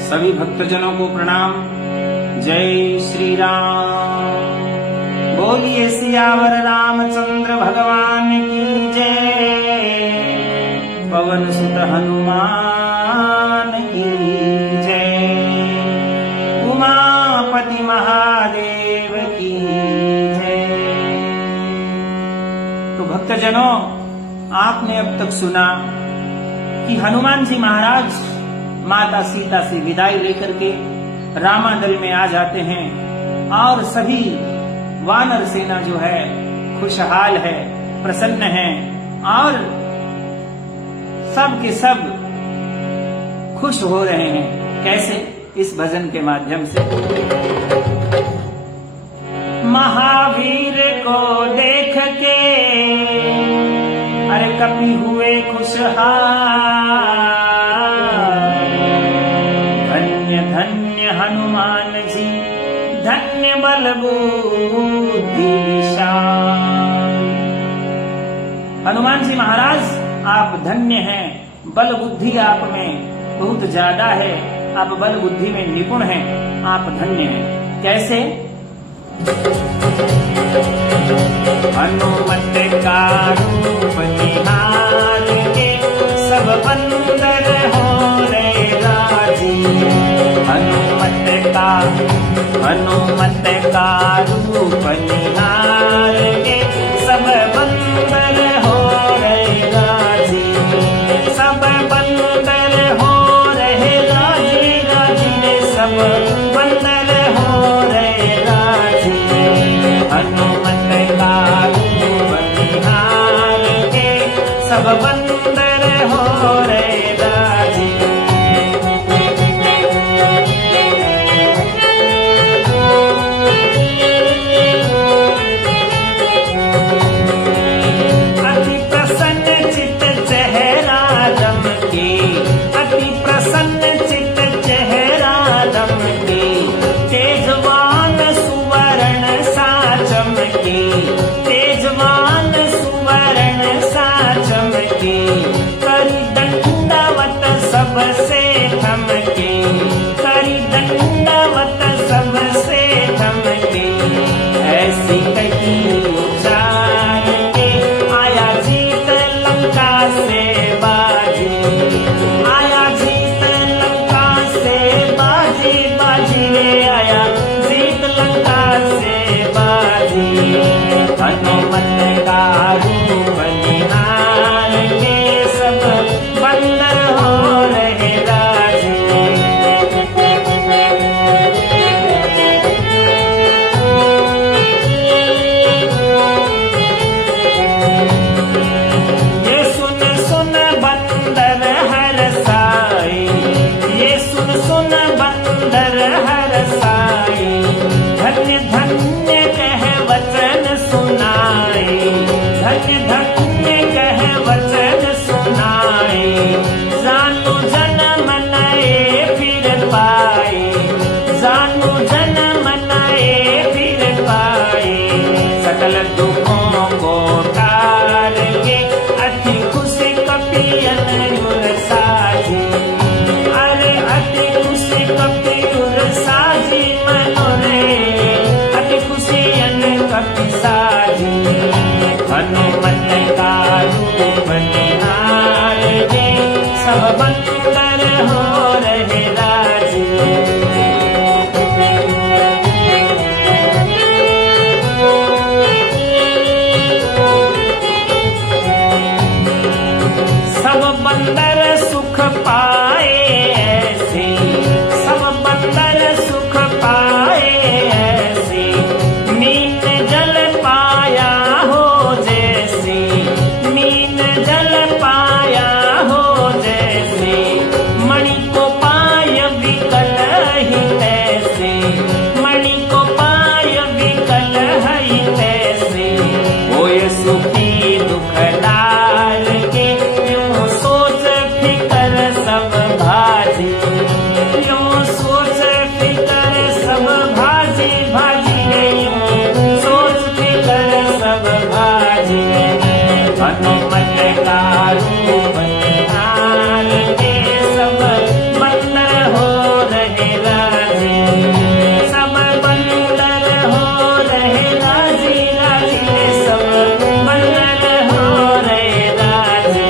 सभी भक्तजनों को प्रणाम। जय श्री राम। बोलिए सियावर रामचंद्र भगवान की जय। पवन सुत हनुमान की जय। उमापति महादेव की जय। तो भक्तजनों, आपने अब तक सुना कि हनुमान जी महाराज माता सीता से विदाई लेकर के रामादल में आ जाते हैं और सभी वानर सेना जो है खुशहाल है, प्रसन्न है और सब के सब खुश हो रहे हैं। कैसे? इस भजन के माध्यम से। महावीर को देख के अरे कपि हुए खुशहाल। धन्य धन्य हनुमान जी, धन्य बल बुद्धि विशाल। हनुमान जी महाराज, आप धन्य हैं। बल बुद्धि आप में बहुत ज्यादा है। आप बल बुद्धि में निपुण हैं। आप धन्य हैं। कैसे? हनुमत का रूप निहार के सब बंदर हो रहे राजी। हनुमत का रूप निहार के सब बंदर हो रहे राजी। सब बंदर हो रहे राजी, राजी ने सब बंदर हो रहे राजी। हनुमत का रूप निहार के सब बंदर हो रहे राजी। अति प्रसन्न चित्त चेहरा दमके, अति प्रसन्न चित्त चेहरा दमके। तेजवान सुवर्ण सा चमके, तेजवान सुवर्ण सा चमके। करी दंडवत सबसे थमके, करी दंडवत सबसे थमके। ऐसी कही उचार के आया जीत लंका से बाजी। आया जीत लंका से बाजी, बाजी रे आया जीत लंका से बाजी। हनुमत का रूप निहार के सब बंदर हो रहे राजी। ये सुन सुन बंदर हर साई, ये सुन सुन बंदर हर साई। धन्य धन्य कह वचन सुनाए, धन्य धन्य कह वचन सुनाए। जानो जन्म नए फिर पाए, जानो जन्म नए फिर पाए। सकल दुखों को टार के अति खुशी कपियन युर साजी। अरे अति खुशी कपियुर साजी मनोरे, अति खुशियन कपि साजी। हनुमत का रूप निहार के सब बंदर हो रहे राजी। सब बंदर सुख पाए ऐसे, सब बंदर सुख पाए ऐसे। मीन जल पाया हो जैसे, मीन जल पाया हो जैसे। मणि को पाय विकल ही तैसे, मणि को पाय विकल ही तैसे। होय सुखी दुख डाल के यूं सोच फिकर सब का रूप निहार के सब बंदर हो रहे राजी, सब बंदर हो रहे राजी, राजी सब बंदर हो रहे राजी।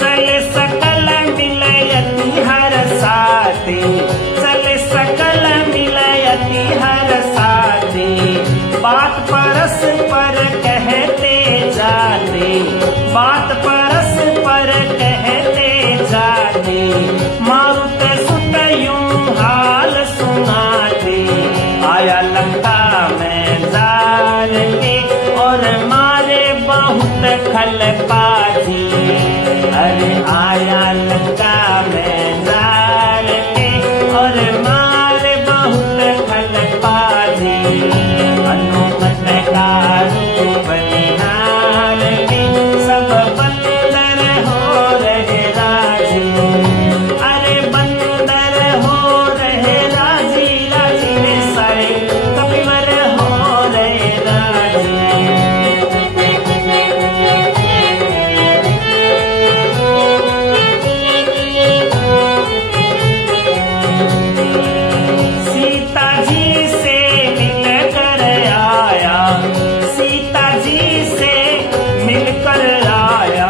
चले सकल मिलयति हर साथी, चले सकल मिलयति हर साथी, बात परस्पर कहते जाते, बात परस्पर कहते जाते, मारुत सुत यूं हाल सुनाते, आया लंका में जार के और मारे बहुत खलबाजी, अरे आया लंका में जार के और मारे बहुत खलबाजी, हनुमत का रूप निहार के सब बंदर हो रहे राजी, अरे बंदर हो रहे राजी, राजी रे सारे कपिवर हो रहे राजी। सीता जी से मिलकर आया, सीता जी से मिलकर आया,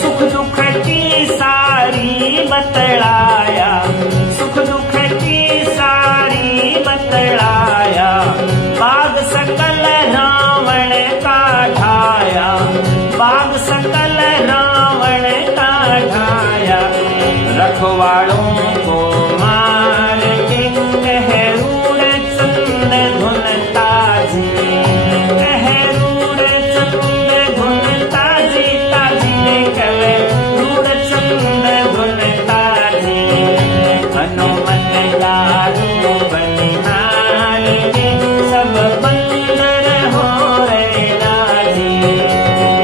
सुख दुख की सारी बतलाया, सुख दुख की सारी बतलाया, बाग सकल रावण का ढाया, बाग सकल रावण का ढाया, रखवाड़ों को मार के कहरूण चंद धुन ताजी, कहरूण चंद धुन ताजी, ताजी रे कहरूण चंद धुन ताजी, हनुमत का रूप निहार के सब बंदर हो रहे राजी,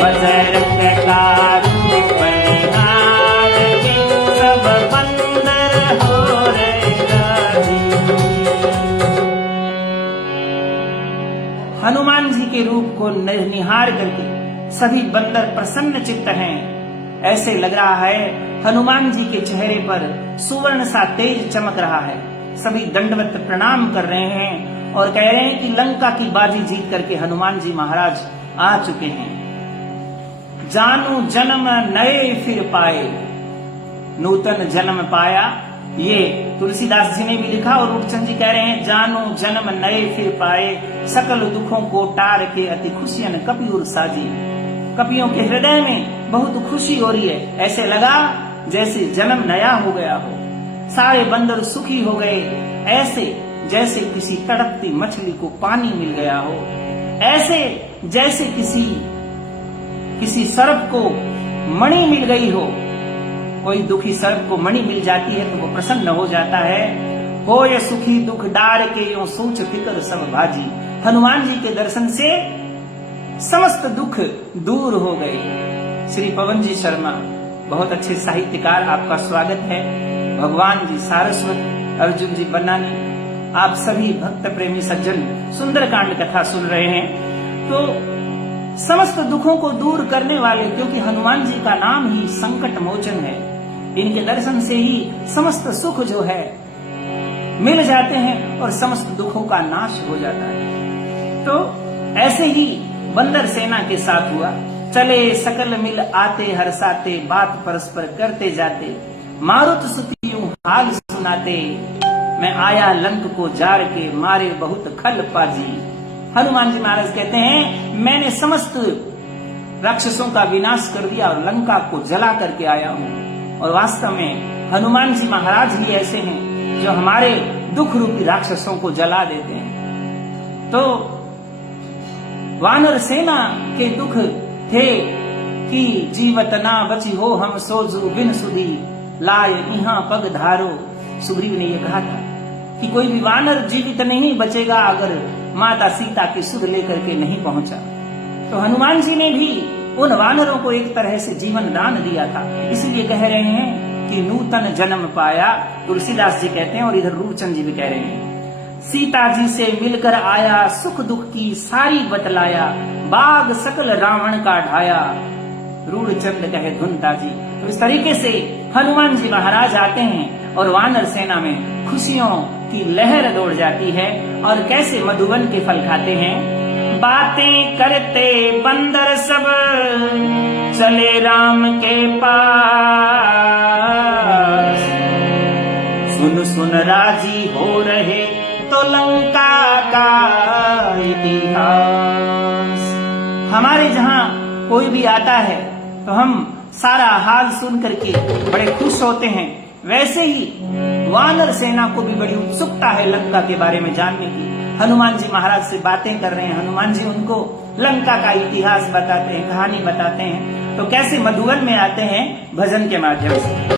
बजरंग का रूप निहार के सब बंदर हो रहे राजी। हनुमान जी के रूप को निहार करके सभी बंदर प्रसन्न चित्त हैं। ऐसे लग रहा है हनुमान जी के चेहरे पर सुवर्ण सा तेज चमक रहा है। सभी दंडवत प्रणाम कर रहे हैं और कह रहे हैं कि लंका की बाजी जीत करके हनुमान जी महाराज आ चुके हैं। जानू जन्म नए फिर पाए, नूतन जन्म पाया, ये तुलसीदास जी ने भी लिखा और रूपचंद जी कह रहे हैं जानू जन्म नए फिर पाए, सकल दुखों को टार के अति खुशियन कपि उर साजी। कपियों के हृदय में बहुत खुशी हो रही है, ऐसे लगा जैसे जन्म नया हो गया हो, सारे बंदर सुखी हो गए, ऐसे जैसे किसी तड़पती मछली को पानी मिल गया हो, ऐसे जैसे किसी सर्प को मणि मिल गई हो। कोई दुखी सर्प को मणि मिल जाती है तो वो प्रसन्न हो जाता है। हो ये सुखी दुख डार के यूं सोच फिकर सब भाजी। हनुमान जी के दर्शन से समस्त दुख दूर हो गए। श्री पवन जी शर्मा, बहुत अच्छे साहित्यकार, आपका स्वागत है। भगवान जी सारस्वत, अर्जुन जी बनानी, आप सभी भक्त प्रेमी सज्जन सुंदरकांड कथा सुन रहे हैं। तो समस्त दुखों को दूर करने वाले, क्योंकि हनुमान जी का नाम ही संकट मोचन है, इनके दर्शन से ही समस्त सुख जो है मिल जाते हैं और समस्त दुखों का नाश हो जाता है। तो ऐसे ही बंदर सेना के साथ हुआ। चले सकल मिल आते हरसाते, बात परस्पर करते जाते, मारुत सुति यूं हाल सुनाते, मैं आया लंक को जार के मारे बहुत खल पाजी। हनुमान जी महाराज कहते हैं मैंने समस्त राक्षसों का विनाश कर दिया और लंका को जला करके आया हूं। और वास्तव में हनुमान जी महाराज ही ऐसे हैं जो हमारे दुख रूपी राक्षसों को जला देते हैं। तो वानर सेना के दुख थे कि जीवत ना बची हो हम सोजू बिन सुधी, लाय इहां पग धारो। सुग्रीव ने यह कहा था कि कोई भी वानर जीवित नहीं बचेगा अगर माता सीता की सुध लेकर के नहीं पहुंचा। तो हनुमान जी ने भी उन वानरों को एक तरह से जीवन दान दिया था। इसीलिए कह रहे हैं कि कि नूतन जन्म पाया, तुलसीदास जी कहते हैं और इधर रूपचंद जी भी कह रहे हैं। सीता जी से मिलकर आया, सुख दुख की सारी बतलाया, बाग सकल रावण का ढाया, रूढ़चंद कहे धुनता जी। तो इस तरीके से हनुमान जी महाराज आते हैं और वानर सेना में खुशियों की लहर दौड़ जाती है। और कैसे मधुवन के फल खाते हैं। बातें करते बंदर सब चले राम के पास, सुन सुन राजी हो रहे तो लंका का इतिहास। हमारे जहां कोई भी आता है तो हम सारा हाल सुन करके बड़े खुश होते हैं, वैसे ही वानर सेना को भी बड़ी उत्सुकता है लंका के बारे में जानने की। हनुमान जी महाराज से बातें कर रहे हैं, हनुमान जी उनको लंका का इतिहास बताते हैं, कहानी बताते हैं। तो कैसे मधुवन में आते हैं भजन के माध्यम से।